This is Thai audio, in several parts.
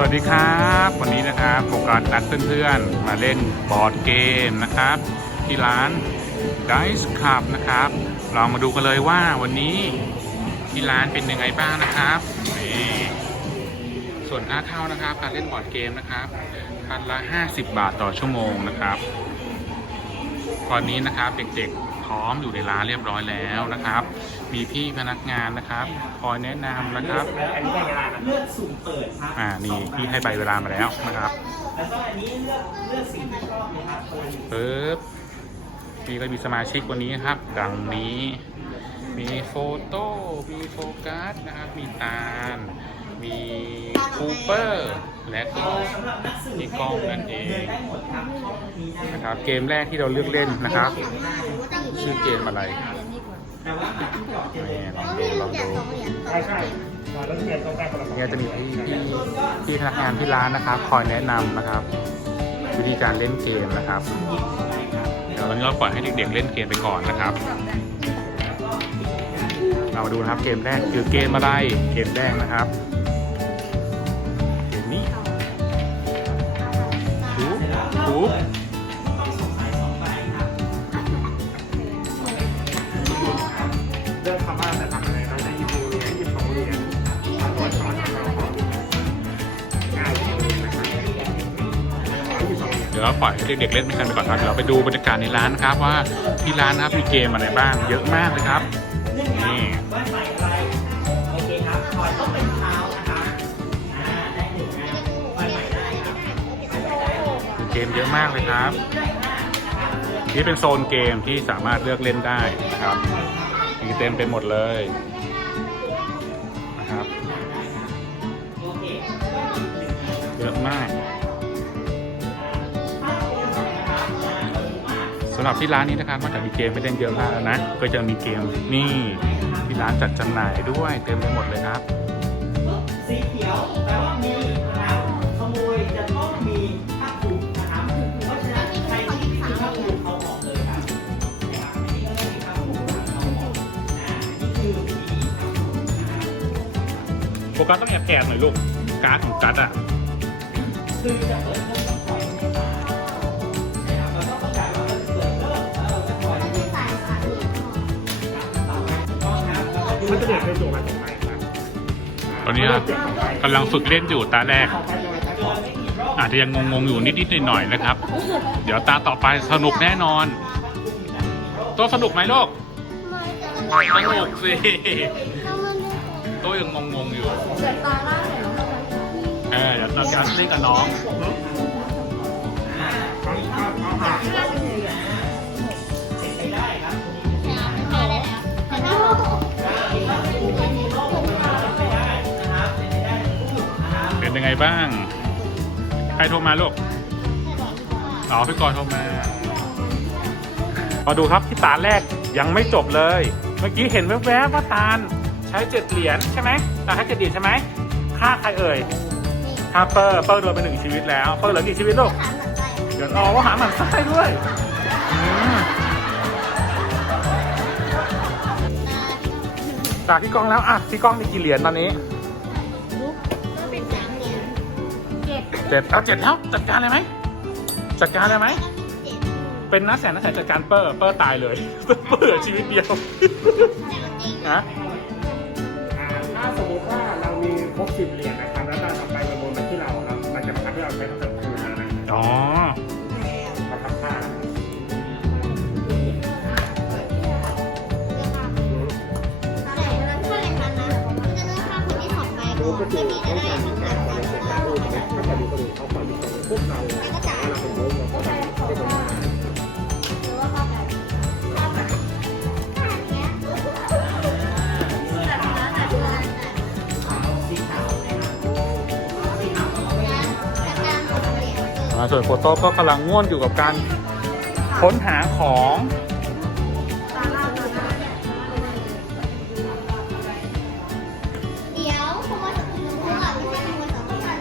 วัสดีครับ วันนี้นะครับโฟกัสนัดเพื่อนๆ มาเล่นบอร์ดเกมนะครับ ที่ร้าน Dice Club นะครับ เรามาดูกันเลยว่าวันนี้ที่ร้านเป็นยังไงบ้างนะครับนี่ส่วนค่าเข้านะครับ การเล่นบอร์ดเกมนะครับคันละ 50 บาทต่อชั่วโมงนะครับตอนนี้นะครับเด็กๆ ร้อมอยู่ในร้านเรียบร้อยแล้วนะครับ มีพี่พนักงานนะครับคอยแนะนำนะครับอันนี้ได้เวลานะเลือกสุ่มเปิดครับอ่านี่พี่ให้ใบเวลามาแล้วนะครับแล้วก็อันนี้เลือกเลือกสิ่งที่ชอบเลยครับตัวนี้ปึ๊บพี่ก็มีสมาชิกวันนี้ครับดังนี้ มีโฟโต้มีโฟกัสนะครับมีตาล มีคูเปอร์ และก็สำหรับนักสืบมีกล้องนั่นเองเดินได้หมดครับช่องนี้ได้นะครับ เกมแรกที่เราเลือกเล่นนะครับ ชื่อเกมอะไรแต่ว่าหาที่จอดเจอนี่ลองดูลองดูใช่ใช่แล้วเรียนต้องได้คนละสองเนี่ยจะมีพี่พี่พี่พนักงานที่ร้านนะครับ คอยแนะนำนะครับ วิธีการเล่นเกมนะครับ เดี๋ยวตอนนี้เราปล่อยให้เด็กๆเล่นเกมไปก่อนนะครับเรามาดูนะครับเกมแรกคือเกมอะไรเกมแรกนะครับ เรื่องคำว่าจะทำอะไรเราจะหยิบดูเหรียญหยิบสองเหรียญมาตัวช้อนของเราของง่ายเลยนะครับหยิบสองเหรียญ เดี๋ยวเราปล่อยให้เด็กๆเล่นกันไปก่อนครับเดี๋ยวเราไปดูบรรยากาศในร้านนะครับว่าที่ร้านนะครับมีเกมอะไรบ้าง เยอะมากเลยครับ มเกมเยอะมากเลยครับ นี่เป็นโซนเกมที่สามารถเลือกเล่นได้นะครับมีเต็มไปหมดเลยนะครับเคเยอะมากสำหรับที่ร้านนี้นะครับนอกจากมีเกมให้เล่นเยอะมากแล้วนะ ก็จะมีเกมนี่ที่ร้านจัดจำหน่ายด้วยเต็มไปหมดเลยครับ กัสต้องแอบแกะหน่อยลูก การ์ดของกัดอะคือจะเปิดเริ่มต้องปล่อยในป่านะครับเราต้องเข้าใจว่าเราจะเปิดเริ่มแล้วเราจะปล่อยในป่าครับต่อไปถูกต้องครับแล้วก็ดูมันจะเด็กเป็นตัวมาสองใบครับตอนนี้ครับกำลังฝึกเล่นอยู่ตาแรกต่อไปจะมาใช้โดก่อนนไม่กี่รอบอาจจะยังงงๆอยู่นิดๆหน่อยๆนะครับ เดี๋ยวตาต่อไปสนุกแน่นอน ตัวสนุกไหมลูกสนุกสิตัว ยังงงๆอยู่เกิดตาล่าเห็นน้องเออเดี๋ยวเราจะเล่นกับน้องเขาเขาเขาหาไปได้ครับเป็นยังไงบ้าง ใครโทรมาลูกอ๋อพี่กรณ์โทรมามาดูครับที่ตาแรกยังไม่จบเลย เมื่อกี้เห็นแวบๆว่าตาล ใช้เจ็ดเหรียญใช่ไหมตาลใช้เจ็ดเหรียญใช่ไหมฆ่าใครเอ่ยฆ่าเปอร์เปอร์โดนไปหนึ่งชีวิตแล้วเปอร์เหลือกี่ชีวิตลูกเดี๋ยวอ๋อว่าหาหมันไส้ด้วยอืมตาพี่กองแล้วอะพี่กองมีกี่เหรียญตอนนี้เจ็ดเอาเจ็ดแล้วจัดการเลยไหมจัดการเลยไหมเป็นนักแสนนักแสนจัดการเปอร์เปอร์ตายเลยเปอร์เหลือชีวิตเดียวนะอ่า ถ้าสมมติว่าเรามีครบสิบเหรียญนะครับ แล้วตาต่อไปมันวนมาที่เราครับมันจะบังคับให้เราใช้ทั้งหมดคืนแล้วนะอ๋อบังคับค่าดูก็คือต้องการที่จะคนละคนละรูปนะถ้าเกิดมีคนอื่นเขาปล่อยมีคนพวกเรา ส่วนโฟโต้ก็กำลังง่วนอยู่กับการค้นหาของเดี๋ยวขโมยสกุลของเราไม่ใช่ขโมยสกุลของเรา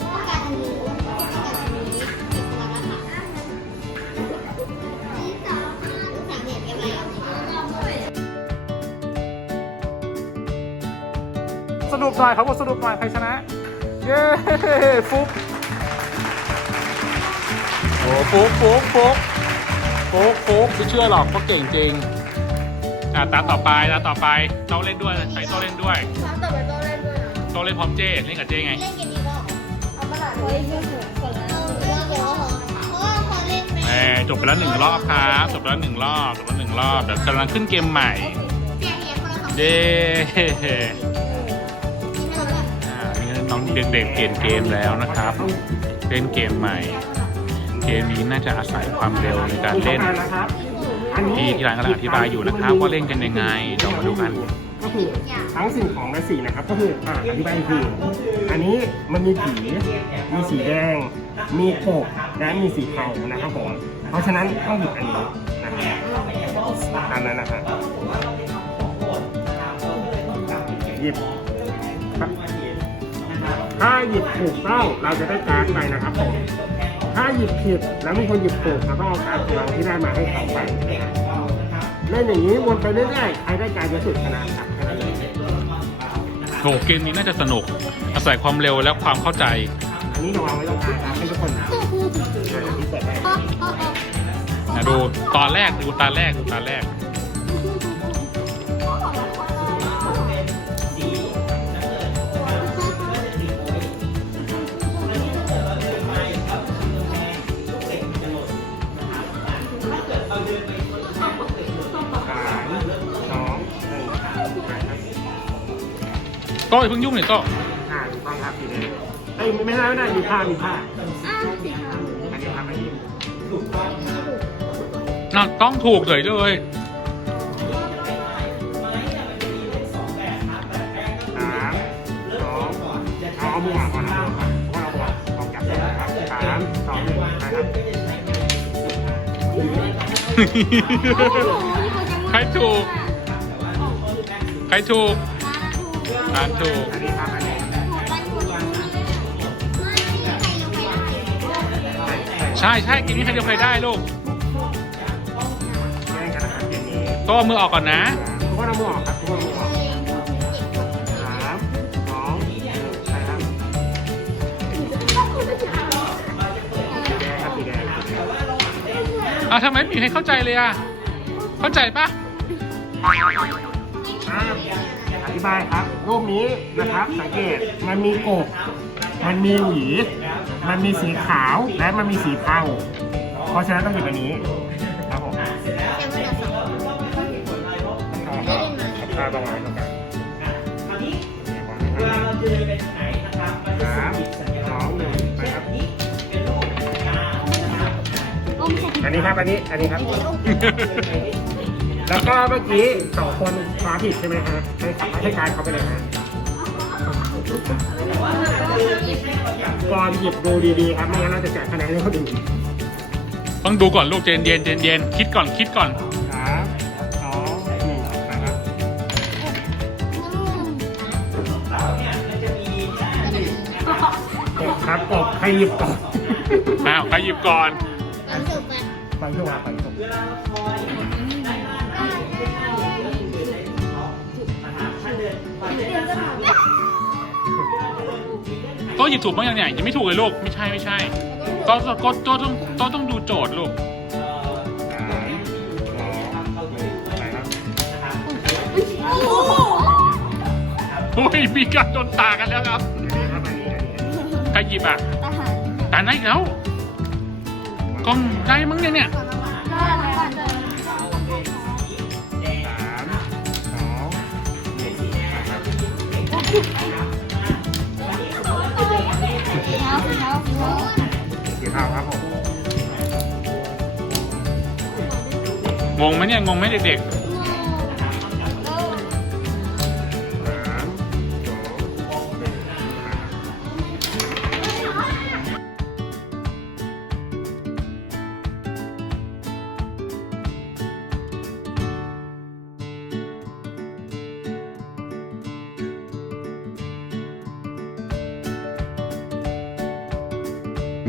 ต้องการอันนี้ต้องการอันนี้ติดตัวแล้วค่ะนี่สองห้าหรือสามเหรียญกันไหมสรุปหน่อยเขาบสรุปหน่อยใครชนะ เย้ ฟุกโอ้ ฟุกฟุกฟุกฟุกฟุกไม่เชื่อหรอกเพราะเก่งจริงอะตาต่อไปตาต่อไปโต้เล่นด้วยใครโต้เล่นด้วยครั้งต่อไปต้องเล่นด้วยนะโต้เล่นพร้อมเจ้เล่นกับเจ้ไง เล่นเกมนี้ก็เอามาหลายเฮ้ยเยอะเหรอคนละเรื่องเยอะเหรอเพราะว่าพอเล่นเออจบไปแล้วหนึ่งรอบครับจบไปแล้วหนึ่งรอบจบไปแล้วหนึ่งรอบเดี๋ยวกำลังขึ้นเกมใหม่ เสียเหรียญคนละสองเย้อ่ามีน้องเด็กๆเปลี่ยนเกมแล้วนะครับเล่นเกมใหม่ เกมนี้น่าจะอาศัยความเร็วในการเล่น ที่ที่ร้านกำลังอธิบายอยู่นะครับว่าเล่นกันยังไงเดี๋ยวมาดูกันก็คือทั้งสิ่งของและสีนะครับ ก็คืออ่าอธิบายอีกทีอันนี้มันมีผีมีสีแดง มีโปกและมีสีเทานะครับผมเพราะฉะนั้นต้องหยิบอันนี้นะครับตามนั้นนะครับหยิบครับถ้าหยิบถูกต้องเราจะได้การ์ดไปนะครับผม ถ้าหยิบผิดแล้วมีคนหยิบถูกเราต้องเอาการ์ดของเราที่ได้มาให้เขาไปเล่นอย่างนี้วนไปเรื่อยๆใครได้การ์ดเยอะสุดชนะครับแค่นั้นเลยโหเกมนี้น่าจะสนุก อาศัยความเร็วและความเข้าใจ อันนี้เราวางไว้ตรงกลางครับให้ทุกคนอ่าที่เปิดได้นะดูตอนแรกดูตาแรกดูตาแรก อย่าเพิ่งยุ่งเลยโต้อ่าถูกต้องครับสีแดงเอ้ยไม่ได้ไม่ได้มีผ้ามีผ้าอ้าวสีขาวอันนี้ครับอันนี้น่าต้องถูกเลยเลยสามสองเอาเอามือวางก่อนเอามือวางก่อนเพราะเราวางออกจากเลยนะครับสามสองหนึ่งไปครับใครถูก ใครถูก ร้านถูก อันนี้ครับอันนี้ใช่ใช่กมนี้ใครเดียวใครได้ลูกแย่งกันนะครับเกมนี้โต้เอามือออกก่อนนะ ทุกคนเอามือออกครับทุกคนเอามือออกสามสองหนึ่งไปครับสีแดงครับสีแดงเอาทำไมไม่มีใครเข้าใจเลยอะ เข้าใจปะ อ่า ธิบายครับรูปนี้นะครับสังเกตมันมีกบ มันมีหวี มันมีสีขาวและมันมีสีเทาเพราะฉะนั้นต้องหยิบอันนี้ครับผมตาประมาณตรงกลางเวลาเราเดินไปทางไหนนะครับมันจะสามมีสัญสลัอกงษณ์หนึ่งไปครับนี้เป็นรูปการนะครับอันนี้ครับอันนี้อันนี้ครับ แล้วก็เมื่อกี้สองคนคว้าผิดใช่ไหมฮะให้ให้การเขาไปเลยฮะก่อนหยิบดูดีๆครับไม่งั้นเราจะแจกคะแนนให้เขาดูต้องดูก่อนลูกเจนเย็นเจนเย็นคิดก่อนคิดก่อนสามสองหนึ่งไปครับกบครับกบใครหยิบก่อนอ้าวใครหยิบก่อนฟังขึ้นมาฟังขึ้นเว หยิบถูกบ้างยังเนี่ยยังไม่ถูกเลยลูกไม่ใช่ไม่ใช่ต้โต้โต้ต้องต้ต้องดูโจทย์ลูกโอ้ยมีการโดนตากันแล้วครับใครหยิบอะตาไหนอีกแล้วกล้องได้มั้งเนี่ยเนี่ยสามสอง กี่ข้าวครับผม งงไหมเนี่ย งงไหมเด็กๆ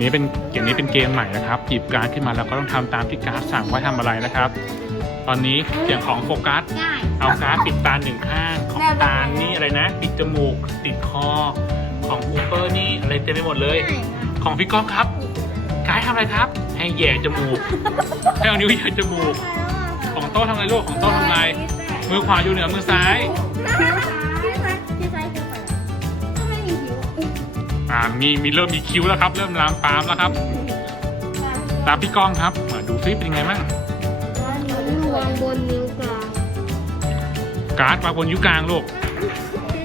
นี้เป็นเกมนี้เป็นเกมใหม่นะครับหยิบการ์ดขึ้นมาแล้วก็ต้องทำตามที่การ์ดสั่งว่าทำอะไรนะครับ ตอนนี้อย่างของโฟกัสง่ายเอาการ์ดปิดตาหนึ่งข้างของตานี่อะไรนะ ปิดจมูก ติดคอขของคูเปอร์นี่อะไรเต็มไปหมดเลย ของพี่ก้องครับกายทำอะไรครับ ให้แหย่จมูก ให้เอานิ้วแหย่จมูก ของโต้ทำอะไรลูกของโต้ทำอะไร มือขวาอยู่เหนือมือซ้ายคิ้วซ้าย อ่ามีมีเริ่มมีคิ้วแล้วครับ เริ่มลามปามแล้วครับตามพี่ก้องครับมาดูซิเป็นยังไงบ้างนิ้ววางบนนิ้วกลางการ์ดวางบนนิ้วกลางลูก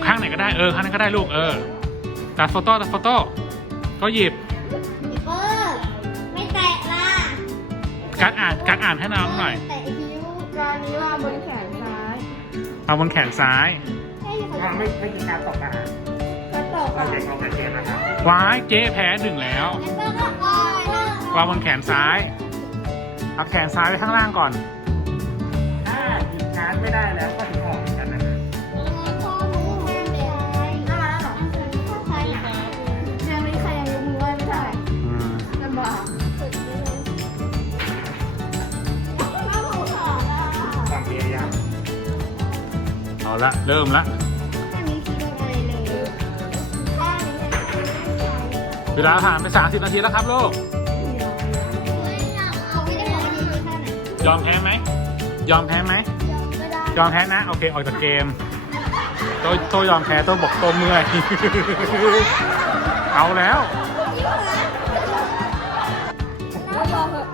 ข้างไหนก็ได้เออข้างไหนก็ได้ลูกเออตัดโฟโต้ตัดโฟโต้ก็หยิบเออไม่แตะล่ะการ์ดอ่านการ์ดอ่านให้น้องหน่อยแตะคิ้วตอนนี้วางบนแขนซ้ายเอาบนแขนซ้ายให้เขาว่าไม่ไม่มีการตกอาหารก็ ตกเราเด็กเราเป็นเกมนะครับว้ายเจ๊แพ้หนึ่งแล้ว แล้วก็อ่อนแล้ววางบนแขนซ้าย เอาแขนซ้ายไว้ข้างล่างก่อน ถ้าหยิบการ์ดไม่ได้แล้วก็ถึงออกกันนะครับพอรู้แม่เด็กน่ารักเหรอข้างซ้ายหนักยังไม่มีใครยังยกมือไหว้ไม่ได้อืมลำบากสุดเลยข้าวหมูสองอะความพยายามเอาละ เริ่มละ เวลาผ่านไป30นาทีแล้วครับลูกเอาไม่ได้บอกว่าดีแค่ไหนยอมแพ้ไหมยอมแพ้ไหมไม่ได้ยอมแพ้นะโอเคออกจากเกมโตโตยอมแพ้โตบอกโตเมื่อยเอาแล้วแล้วพอเหอะ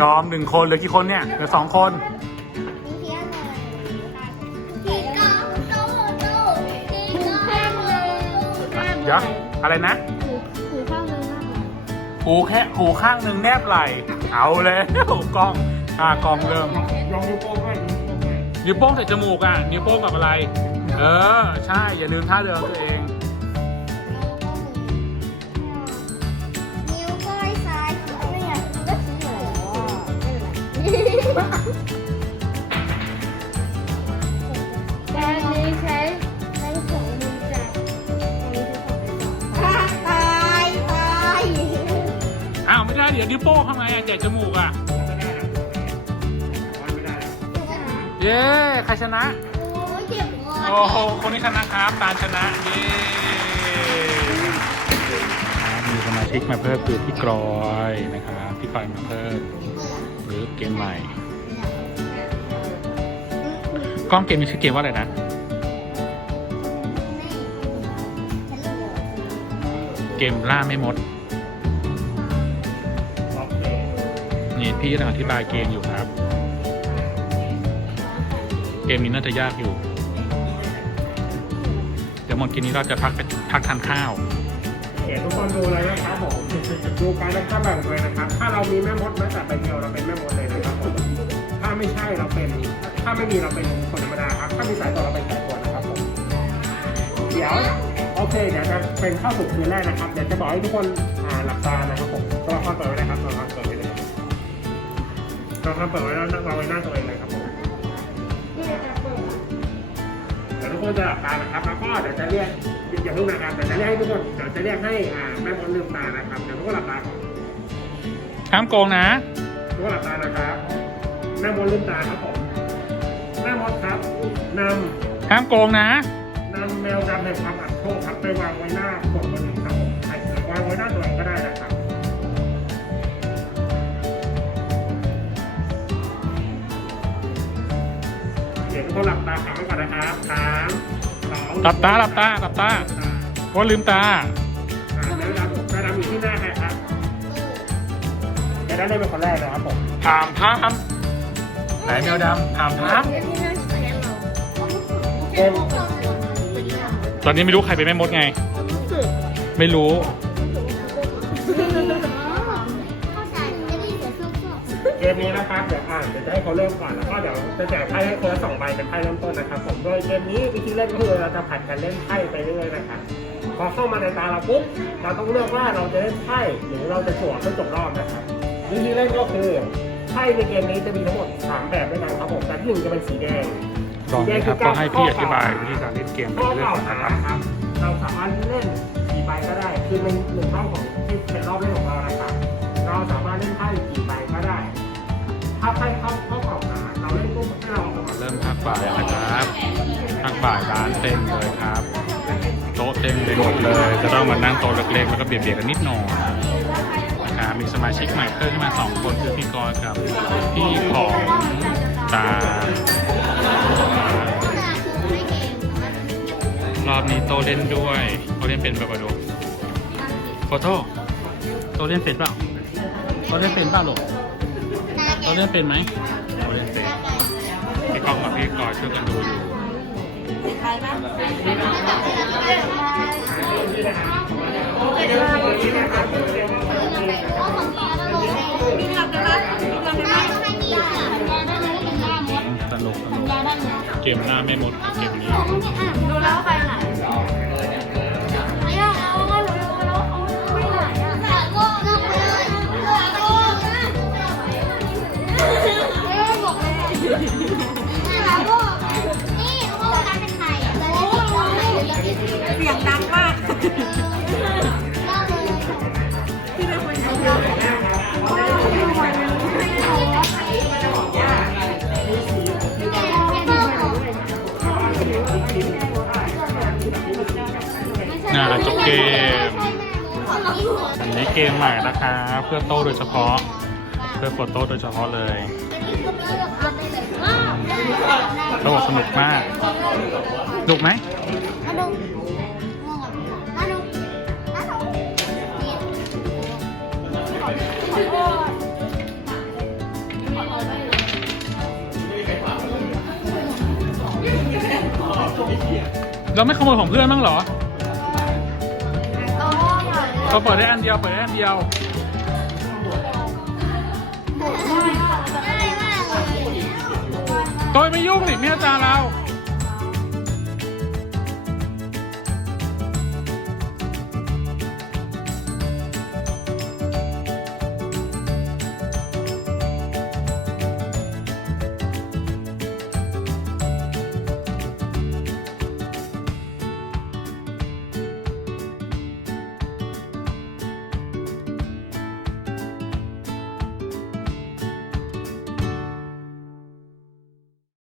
ยอมหนึ่งคนเหลือกี่คนเนี่ยเหลือสองคนมีเพี้ยนอะไรพี่ก้องโตโตพี่ก้องเลยเดี๋ยวอะไรนะ หูแค่หูข้างหนึ่งแนบไหล เอาแล้วกล้องอ่ากล้องเริ่มยองนิ้วโป้งด้วยนิ้วโป้งด้วยนิ้วโป้งใส่จมูกอะนิ้วโป้งกับอะไร เออ ใช่ อย่าลืมท่าเดิมตัวเอง นิ้วก้อยซ้ายไม่อยากก็ชี้เหรอ เดี๋ยวนิ้วโป้งทำไงอะแจกจมูกอะเย้ใครชนะ โอ้ยเจ็บคอโอ้โหคนนี้ชนะครับ ตาลชนะเย้มีสมาชิกมาเพิ่มคือพี่กรอยนะครับพี่กรอยมาเพิ่มหรือเกมใหม่กล้องเกมมีชื่อเกมว่าอะไรนะ เกมล่าไม่มด พี่กำลังอธิบายเกมอยู่ครับ เกมนี้น่าจะยากอยู่ เดี๋ยวหมดกมนี้เราจะพักไปพักทานข้าวเดี๋ยวทุกคนดูเลยนะครับผมดูการเล่นข้าแบ่งเลยนะครับ ถ้าเรามีแม่มดแม้แต่ใบเดียวเราเป็นแม่มดเลยนะครับผมถ้าไม่ใช่เราเป็น ถ้าไม่มีเราเป็นคนธรรมดาครับ ถ้ามีสายตัวเราเป็นสายตัวนะครับผมเดี๋ยวโอเคเดี๋ยวจะเป็นข้าวสู่คืนแรกนะครับเดี๋ยวจะบอกให้ทุกคนหลับตานะครับผมตัวละครเปิดไว้นะครับตัวละครเปิดไว้เลยตัว ละครเปิดไว้แล้ววางไว้หน้าตัวเองเลยครับผมนี่เลยจะเปิดเดี๋ยวทุกคนจะหลับตานะครับแล้วก็เดี๋ยวจะเรียกอย่าเพิ่งนะครับเดี๋ยวจะเรียกให้ทุกคนเดี๋ยวจะเรียกให้อ่าแม่มดลืมตานะครับเดี๋ยวทุกคนหลับตาก่อนห้ามโกงนะทุกคนหลับตานะครับแม่มดลืมตาครับผมแม่มดครับนห้ามโกงนะำนำแมวดำแห่งความอับโชคครับไปวางไว้หน้าคนคนหนึ่งครับผมใครจะวางไว้หน้าตัวเอง ก็ได้นะครับเดี๋ยวทุกคนหลับตาขับไว้ก่อนนะครับสามสองหลับตาหลับตาหลับตาโอ้ลืมตาอ่าแมวดำแมวดำอยู่ที่หน้าใครครับแมวดำได้เป็นคนแรกนะครับผมถามถามไหนแมวดำถามถามเดี๋ยวที่นั่นแขนเราเกมตอนนี้ไม่รู้ใครเป็นแม่มดไงรู้สึกไม่รู้เข้ เกมนี้นะครับเดี๋ยวอ่านเดี๋ยวจะให้เขาเริ่มก่อนแล้วก็เดี๋ยวจะแจกไพ่ให้คนละสองใบเป็นไพ่เริ่มต้นนะครับผมโดยเกมนี้วิธีเล่นก็คือเราจะผัดกันเล่นไพ่ไปเรื่อยๆนะครับพอเข้ามาในตาเราปุ๊บเราต้องเลือกว่าเราจะเล่นไพ่หรือเราจะจั่วเพื่อจบรอบนะครับวิธีเล่นก็คือไพ่ในเกมนี้จะมีทั้งหมดสามแบบด้วยกันครับผมแต่ที่หนึ่งจะเป็นสีแดงตอนนี้ครับก็ให้พี่อธิบายวิธีการเล่นเกมไปข้อเรื่อยเก่าๆหานะครับครับเราสามารถเล่นกี่ใบก็ได้คือในหนึ่งรอบของที่เป็นรอบเล่นของเรานะครับเราสามารถเล่นไพ่ บ่ายนะครับพักบ่ายร้านเต็มเลยครับ โต๊ะเต็มไปหมดเลย จะต้องมานั่งโต๊ะเล็กๆแล้วก็เบียดๆกันนิดหน่อยนะครับมีสมาชิกใหม่เพิ่มขึ้นมาสองคนคือพี่กรกับพี่ของตารอบนี้โตเล่นด้วยโตเล่นเป็นแบบดูโฟโต้โตเล่นเป็นเปล่าโตเล่นเป็นเปล่าลูกโตเล่นเป็นไหม พี่ก้องกับพี่กอยช่วยกันดูอยู่สนุกสนุกเกมหน้าไม่หมดเกมนี้ ดูแล้วไปไหน เกม อันนี้เกมใหม่นะคะเพื่อโต้โดยเฉพาะ เพื่อโฟโต้โดยเฉพาะเลยเขาบอกสนุกมากสนุกไหมเราไม่ขโมยของเพื่อนบ้างเหรอ เราเปิดได้อันเดียวเปิดได้อันเดียวโต้ยไม่ยุ่งดิไม่อาจาเรา